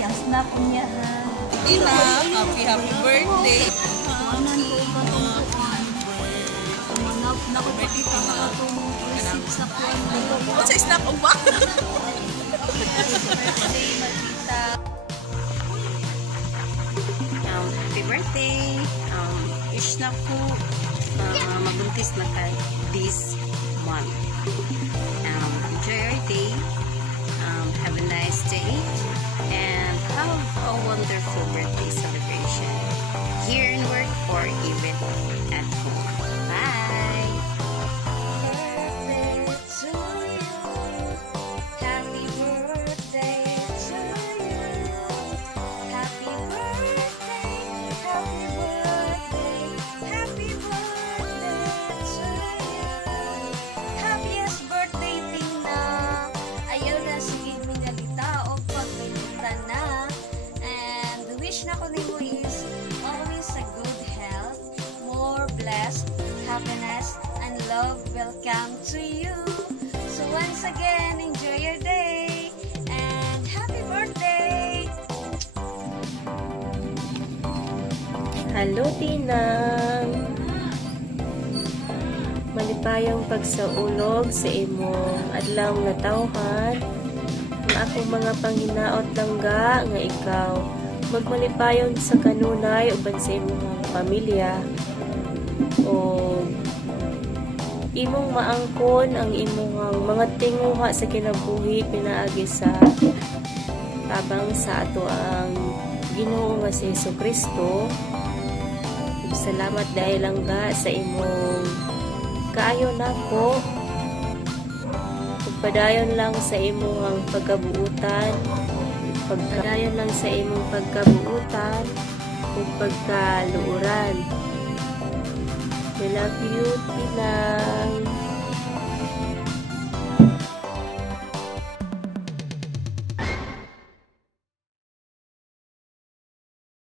ang snap niya. Tina, happy birthday. Kanan ko katungkuan. Manap na ko pati ka katungkuan. Isip sa kuwan. O sa snap o ba? Birthday, Matita. Happy birthday. Wish na po magbuntis na ka this month. Enjoy your day. Have a nice day. And have a wonderful birthday celebration. Here in work or even at home. Bye! Birthday to you. Happy birthday to you. Happy birthday, happy birthday, happy birthday to you. Happiest birthday, Tina. Ayaw na sige minalita o pagpilitan na. And the wish na ko nimo is always a good health, more blessed, happiness, and love will come to you. So once again, enjoy your day and happy birthday! Hello, Tinang! Malipayong pagsaulog sa imong adlaw nga tawhan. Ang akong mga panghinaot langga nga ikaw magmalipayon sa kanunay uban sa imong pamilya o imong maangkon ang imong mga tinguha sa kinabuhi pinaagi sa tabang sa ato ang Ginoo nga si Jesucristo. Salamat dahil langga sa imong kaayo nako. Pagpadayon lang sa imong pagkabuutan. Pagpadayon lang sa imong pagkabuutan ug pagkaluuran. I love you, Tinang.